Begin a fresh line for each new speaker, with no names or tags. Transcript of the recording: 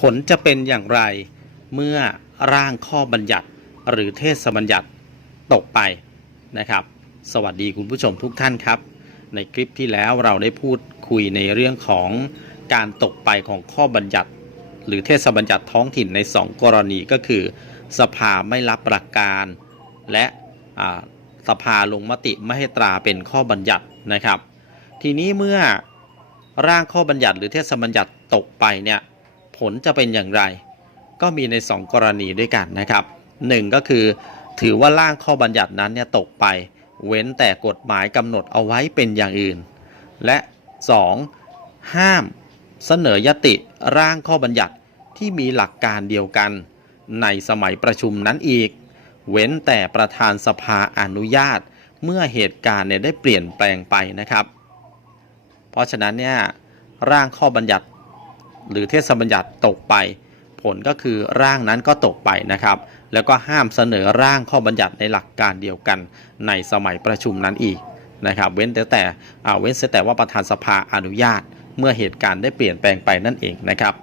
ผลจะเป็นอย่างไรเมื่อร่างข้อบัญญัติหรือเทศบัญญัติตกไปนะครับ สวัสดีคุณผู้ชมทุกท่านครับ ในคลิปที่แล้วเราได้พูดคุยในเรื่องของการตกไปของข้อบัญญัติ หรือเทศบัญญัติท้องถิ่นใน 2 กรณีก็คือ สภาไม่รับหลักการ และสภาลงมติไม่ให้ตราเป็นข้อบัญญัตินะครับ ทีนี้เมื่อร่างข้อบัญญัติหรือเทศบัญญัติตกไปเนี่ย ผลจะเป็นอย่างไร ก็มีใน 2 กรณีด้วยกันนะครับหนึ่งก็คือ ถือว่าร่างข้อบัญญัตินั้นเนี่ยตกไป เว้นแต่กฎหมายกำหนดเอาไว้เป็นอย่างอื่น และ 2. ห้ามเสนอยติร่างข้อบัญญัติที่มีหลักการเดียวกัน ในสมัยประชุมนั้นอีก เว้นแต่ประธานสภาอนุญาตเมื่อเหตุการณ์เนี่ยได้เปลี่ยนแปลงไปนะครับ เพราะฉะนั้นเนี่ยร่างข้อบัญญัติ หรือเทศบัญญัติตกไป ผลก็คือร่างนั้นก็ตกไปนะครับ แล้วก็ห้ามเสนอร่างข้อบัญญัติในหลักการเดียวกันในสมัยประชุมนั้นอีกนะครับเว้นแต่แต่เว้นแต่ว่าประธานสภาอนุญาต เมื่อเหตุการณ์ได้เปลี่ยนแปลงไปนั่นเองนะครับ